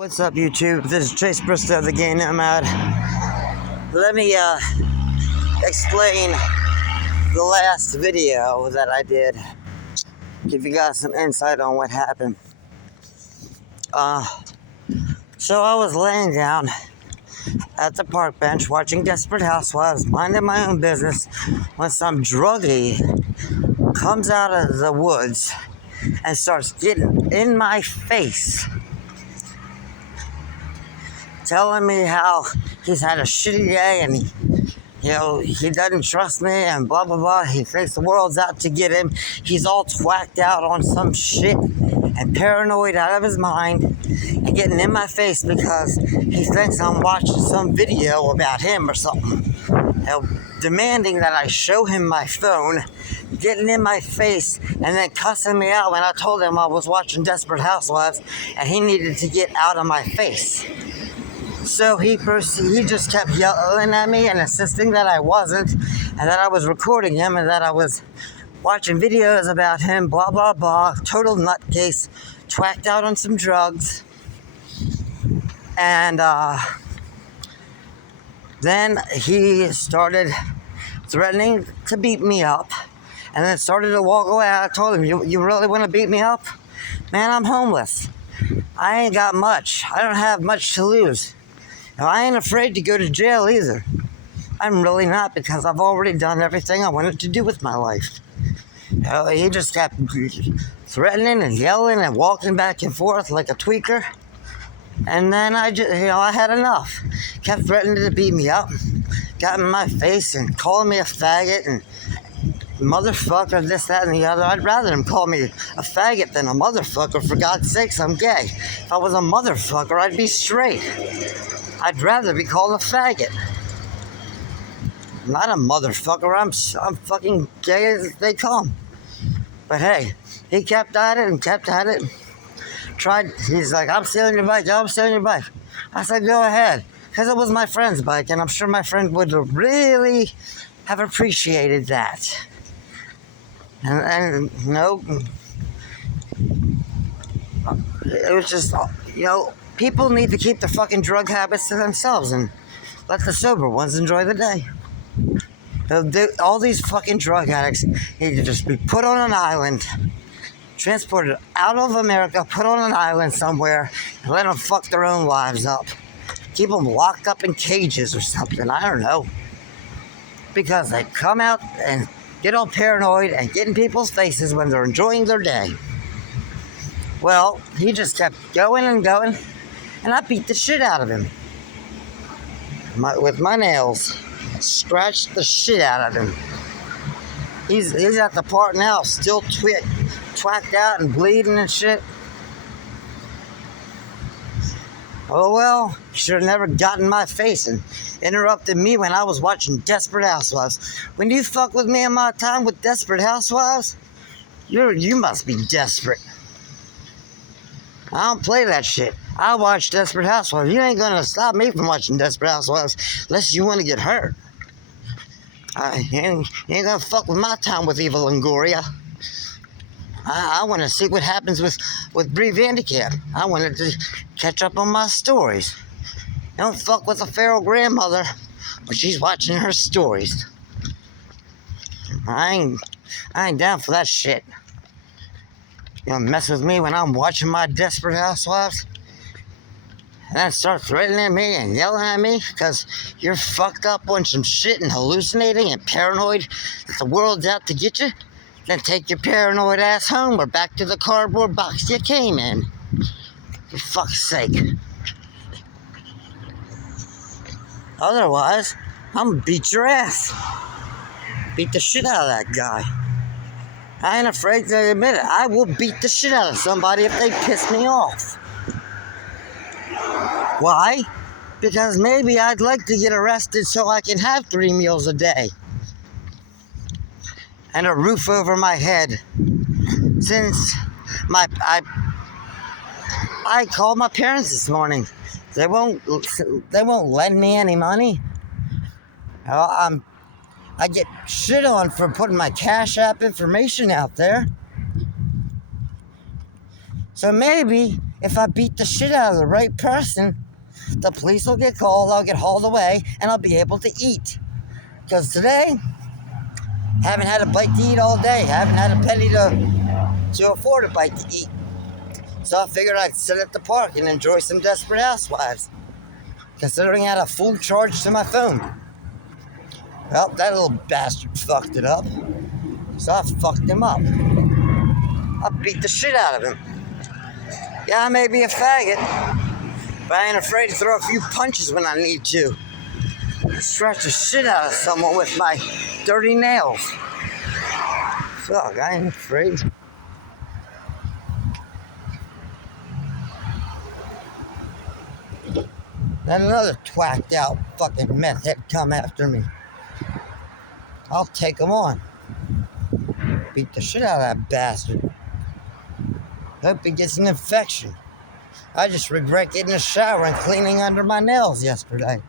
What's up, YouTube? This is Trace Bristow, the Gay Nomad. Let me explain the last video that I did. Give you guys some insight on what happened. So I was laying down at the park bench watching Desperate Housewives, minding my own business, when some druggie comes out of the woods and starts getting in my face, telling me how he's had a shitty day and he doesn't trust me and blah blah blah. He thinks the world's out to get him. He's all twacked out on some shit and paranoid out of his mind and getting in my face because he thinks I'm watching some video about him or something. Demanding that I show him my phone, getting in my face, and then cussing me out when I told him I was watching Desperate Housewives and he needed to get out of my face. So he just kept yelling at me and insisting that I wasn't, and that I was recording him, and that I was watching videos about him, blah, blah, blah. Total nutcase, twacked out on some drugs. And then he started threatening to beat me up, and then started to walk away. I told him, you really want to beat me up? Man, I'm homeless. I ain't got much. I don't have much to lose. I ain't afraid to go to jail either. I'm really not, because I've already done everything I wanted to do with my life. He just kept threatening and yelling and walking back and forth like a tweaker. And then I had enough. Kept threatening to beat me up. Got in my face and calling me a faggot and motherfucker, this, that, and the other. I'd rather him call me a faggot than a motherfucker. For God's sakes, I'm gay. If I was a motherfucker, I'd be straight. I'd rather be called a faggot. I'm not a motherfucker. I'm fucking gay as they come. But hey, he kept at it and kept at it. He's like, I'm stealing your bike. I'm stealing your bike. I said, go ahead. Because it was my friend's bike, and I'm sure my friend would really have appreciated that. And no, it was just, people need to keep their fucking drug habits to themselves and let the sober ones enjoy the day. All these fucking drug addicts need to just be put on an island, transported out of America, put on an island somewhere, and let them fuck their own lives up. Keep them locked up in cages or something, I don't know. Because they come out and get all paranoid and get in people's faces when they're enjoying their day. Well, he just kept going and going, and I beat the shit out of him. With my nails. Scratched the shit out of him. He's at the park now, still twacked out and bleeding and shit. Oh well, he should have never gotten in my face and interrupted me when I was watching Desperate Housewives. When you fuck with me in my time with Desperate Housewives, you must be desperate. I don't play that shit. I watch Desperate Housewives. You ain't gonna stop me from watching Desperate Housewives unless you want to get hurt. You ain't gonna fuck with my time with Eva Longoria. I want to see what happens with Brie Vandekamp. I wanted to catch up on my stories. Don't fuck with a feral grandmother when she's watching her stories. I ain't down for that shit. You wanna mess with me when I'm watching my Desperate Housewives? And then start threatening me and yelling at me because you're fucked up on some shit and hallucinating and paranoid that the world's out to get you? Then take your paranoid ass home or back to the cardboard box you came in. For fuck's sake. Otherwise, I'm gonna beat your ass. Beat the shit out of that guy. I ain't afraid to admit it. I will beat the shit out of somebody if they piss me off. Why? Because maybe I'd like to get arrested so I can have 3 meals a day. And a roof over my head. Since I called my parents this morning. They won't lend me any money. I get shit on for putting my Cash App information out there. So maybe if I beat the shit out of the right person, the police will get called, I'll get hauled away, and I'll be able to eat. Because today, haven't had a bite to eat all day. Haven't had a penny to afford a bite to eat. So I figured I'd sit at the park and enjoy some Desperate Housewives, considering I had a full charge to my phone. Well, that little bastard fucked it up. So I fucked him up. I beat the shit out of him. Yeah, I may be a faggot, but I ain't afraid to throw a few punches when I need to. Scratch the shit out of someone with my dirty nails. Fuck, I ain't afraid. Then another twacked out fucking meth head come after me. I'll take him on. Beat the shit out of that bastard. Hope he gets an infection. I just regret getting a shower and cleaning under my nails yesterday.